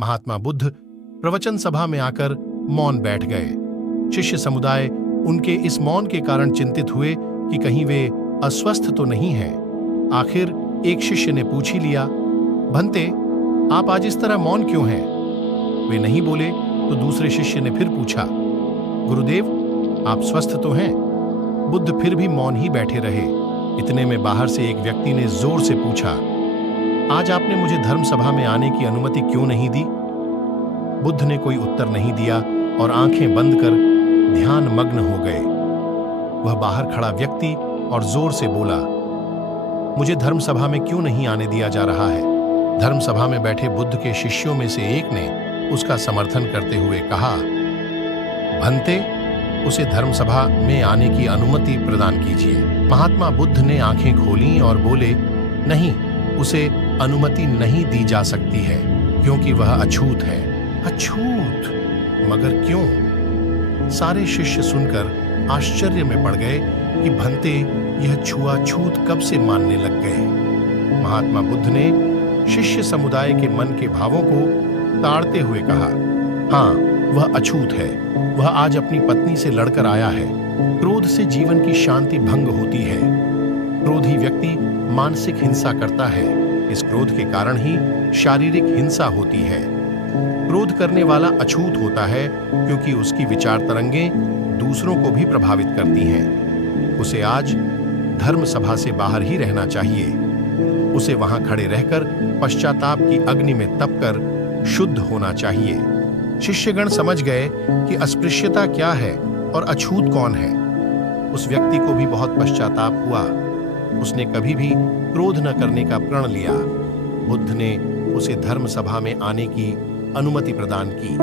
महात्मा बुद्ध प्रवचन सभा में आकर मौन बैठ गए। शिष्य समुदाय उनके इस मौन के कारण चिंतित हुए कि कहीं वे अस्वस्थ तो नहीं हैं। आखिर एक शिष्य ने पूछ ही लिया, भंते, आप आज इस तरह मौन क्यों हैं? वे नहीं बोले तो दूसरे शिष्य ने फिर पूछा, गुरुदेव, आप स्वस्थ तो हैं? बुद्ध फिर भी मौन ही बैठे रहे। इतने में बाहर से एक व्यक्ति ने जोर से पूछा, आज आपने मुझे धर्म सभा में आने की अनुमति क्यों नहीं दी? बुद्ध ने कोई उत्तर नहीं दिया और आंखें बंद कर ध्यान मग्न हो गए। वह बाहर खड़ा व्यक्ति और जोर से बोला, मुझे धर्म सभा में क्यों नहीं आने दिया जा रहा है? धर्म सभा में बैठे बुद्ध के शिष्यों में से एक ने उसका समर्थन करते हुए कहा, भंते, उसे धर्म सभा में आने की अनुमति प्रदान कीजिए। महात्मा बुद्ध ने आंखें खोलीं और बोले, नहीं, उसे अनुमति नहीं दी जा सकती है क्योंकि वह अछूत है। अछूत? मगर क्यों? सारे शिष्य सुनकर आश्चर्य में पड़ गए कि भंते यह छुआछूत कब से मानने लग गए। महात्मा बुद्ध ने शिष्य समुदाय के मन के भावों को ताड़ते हुए कहा, हाँ, वह अछूत है। वह आज अपनी पत्नी से लड़कर आया है। क्रोध से जीवन की शांति भंग होती है। क्रोधी व्यक्ति मानसिक हिंसा करता है। इस क्रोध के कारण ही शारीरिक हिंसा होती है। क्रोध करने वाला अछूत होता है क्योंकि उसकी विचार तरंगें दूसरों को भी प्रभावित करती हैं। उसे आज धर्म सभा से बाहर ही रहना चाहिए। उसे वहां खड़े रहकर पश्चाताप की अग्नि में तपकर शुद्ध होना चाहिए। शिष्यगण समझ गए कि अस्पृश्यता क्या है और अछूत कौन है। उस व्यक्ति को भी बहुत पश्चाताप हुआ। उसने कभी भी क्रोध न करने का प्रण लिया। बुद्ध ने उसे धर्म सभा में आने की अनुमति प्रदान की।